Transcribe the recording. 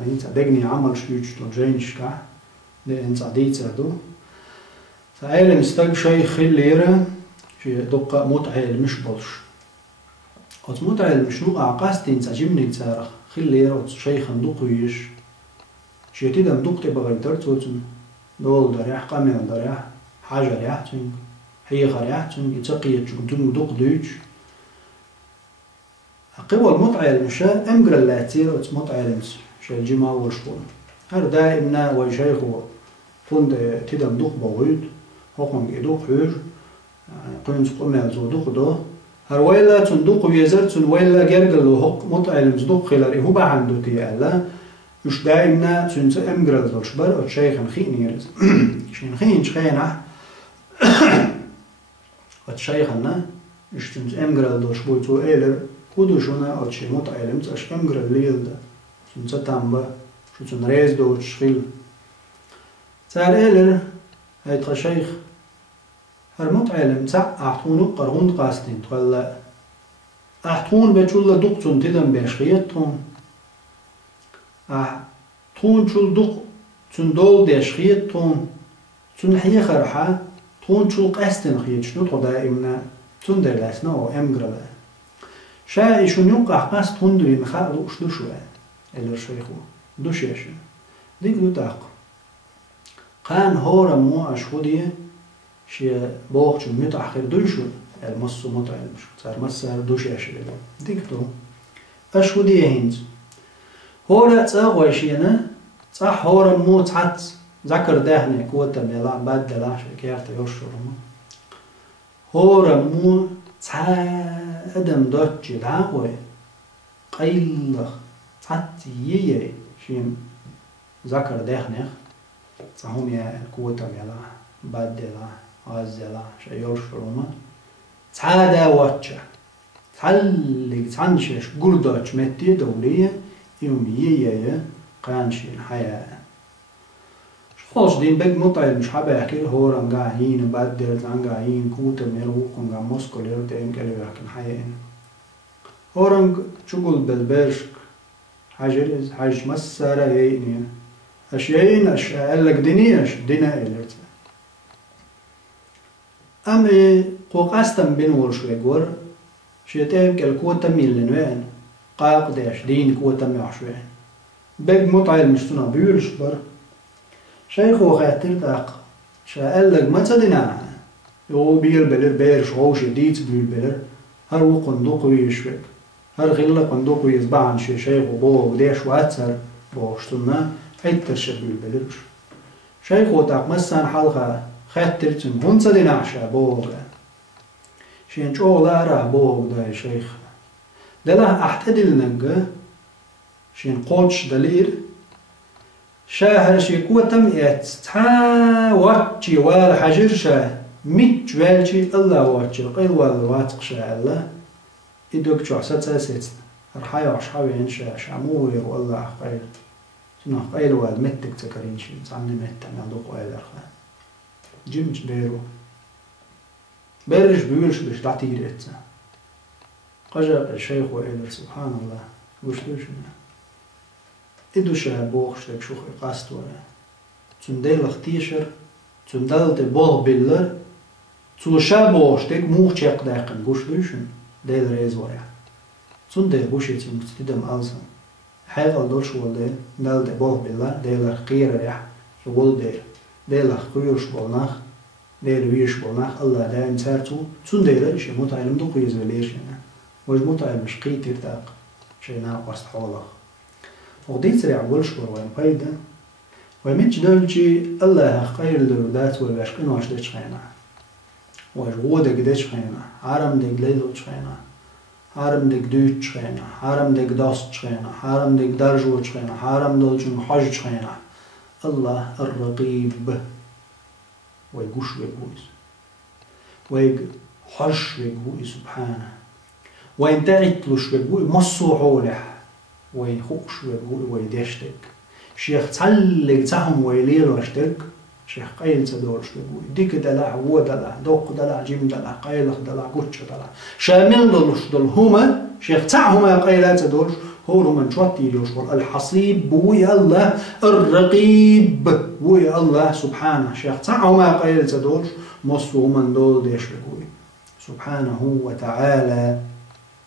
Inza degni amal stützt und jenschka, ne inza diza do. فعالم ستاج شيخ ليرة في دقة متعة مش بلش. قد متعة مش نوع عقاستين تجمني تارخ خل ليرة شيخ ندق ويش. شيء تدا ندق تبغى يدرتوتن دول دريح قامل دريح حاجة ريحتن هي خريحتن يتقي تجمدون ندق دوج. قوى المتعة المشاء أمجر اللاتير وتمتعة المس شيء الجماعة والشغل. هذا دائما وشيخه فند تدا ندق بويد. حكم يدوق حوج قيمة قمة زودوق ده هرويلا تندوق ويزرتن ويلا جرجل وحق متعلم زدوق خلاري هو بعنده تيالا مش دائما تنس امجرل زلشبر او شيخ خين يرز شين خين شخينا او شيخنا مش تنس امجرل دلشبوي تو ايلر كودو شونا او شي متعلم تش امجرل ليل ده تنس تامبا شو تنريز دو تشخيل تار ايلر هيتخ شيخ هرمت علم تاع أحتونو قرهون قاستين تقول أحتون بتشول دقتون تدم بشخيتون أحتون شول دق تندول دشخيتون تون حي خرحة تون شول قاستين خيت شنو تقول إمنا تندر لسنا أو أمجرلا شاء شون يوقع قاست تندرين خالو شو شوى إلا شيخو دوش يشة ديك دو داق قان هورا مو أشهودية شيء بوقت متأخر دوشو المصو متعلم شو صار مسار دوش أشياء ديكتو أشهودية هند هورا تأغوى شيئنا صح هورا مو تعت ذكر دهني كوتا ميلا بعد دلاش كيرت يوشرهم هورا مو تا أدم دوتش دعوة قيلخ تعت يي شيء ذكر دهني صهم يا كوتا ميلا بعد دلا عزلا شيور شروما تعادا واتشا تعلق تعنشش قرداش متي دولية يومية قانشين حياة خلاص دين بق مطعم مش حابة يحكي هورا قاعين بعد دلت قاعين كوتا ميروكم قاع موسكو ليرو تايم كالو يحكي حياة هورا شغل بالبرشك حاج مسارة ييني أشياء أشياء لك دينيش دينا إلت أمي قوقاستم بين ورشويغور شيتهم كالكوتا ميلن وين قاق داش دين كوتا معشوين بق مطعل مشتنا بيولش بر شيخو خاطر داق شاءلق ما تدينا يو بيل بلر بيرش غوش ديت بيل بلر هر وقندوق ويشوك هر غلا قندوق ويزبعن شيخو بو داش واتسر بوشتنا حيتر شبيل بلرش شيخو داق مسان حلقة خاطر تن هونسا دي نعشا بوغا شين شو لارا بوغ دا شيخ دلا احتدل ننجا شين قوتش دلير شاهر شيكوة تمئت تا واتشي وال حجر شا ميت جوالشي الله واتشي قيل وال واتق شا الله إدوك شو عسات سيت رحايا وشحاوين شا شاموير والله قيل شنو قيل وال متك تكرين شي تعمل مت نعدوق وال أرخا جمج بيرو بيرش بيولش بيش تعطير إتسا قجب الشيخ وإلر سبحان الله وشتوش إدو شابوخ شتك شوخ إقاست ورا تندل اختيشر تندل تبوغ بيلر تو شابوخ شتك موخ شاق داقن وشتوشن ديل ريز ورا تندل وشي تدم ألسا حيغل دولش والديل دل تبوغ بيلر ديل خير ريح يقول ديل ديل خيرش بالناخ ديل ويش بالناخ الله دائم سارتو تون ديل شي متعلم دو قيز وليش يعني وش متعلم مش قيت يرتاق شي ناقص حولك وقديت ريع بولشكور وين قيدا ومنش دولشي الله خير الدولات والباشقين واش ديش خينا واش غودك ديش خينا عرم ديك ليدو خينا حرم ديك دوت خينا حرم ديك داست خينا حرم ديك درجو خينا حرم دولشن حج خينا الله الرقيب ويقوش ويقويس ويحش ويقوي سبحانه وينتعتلش ويقوي مصو حولح ويخوش ويقوي ويديشتك شيخ تعلق تهم ويليل واشتك شيخ قيل تدورش ويقوي ديك دلع هو دلع دوق دلع جيم دلع قيلخ دلع قوتش دلع شامل دلش دل هما شيخ تعهما قيلات تدورش هو من شوتي يوشور الحصيب بوي الله الرقيب بوي الله سبحانه شيخ تعو ما قيل تدوش مصو من دول ديش لقوي سبحانه وتعالى.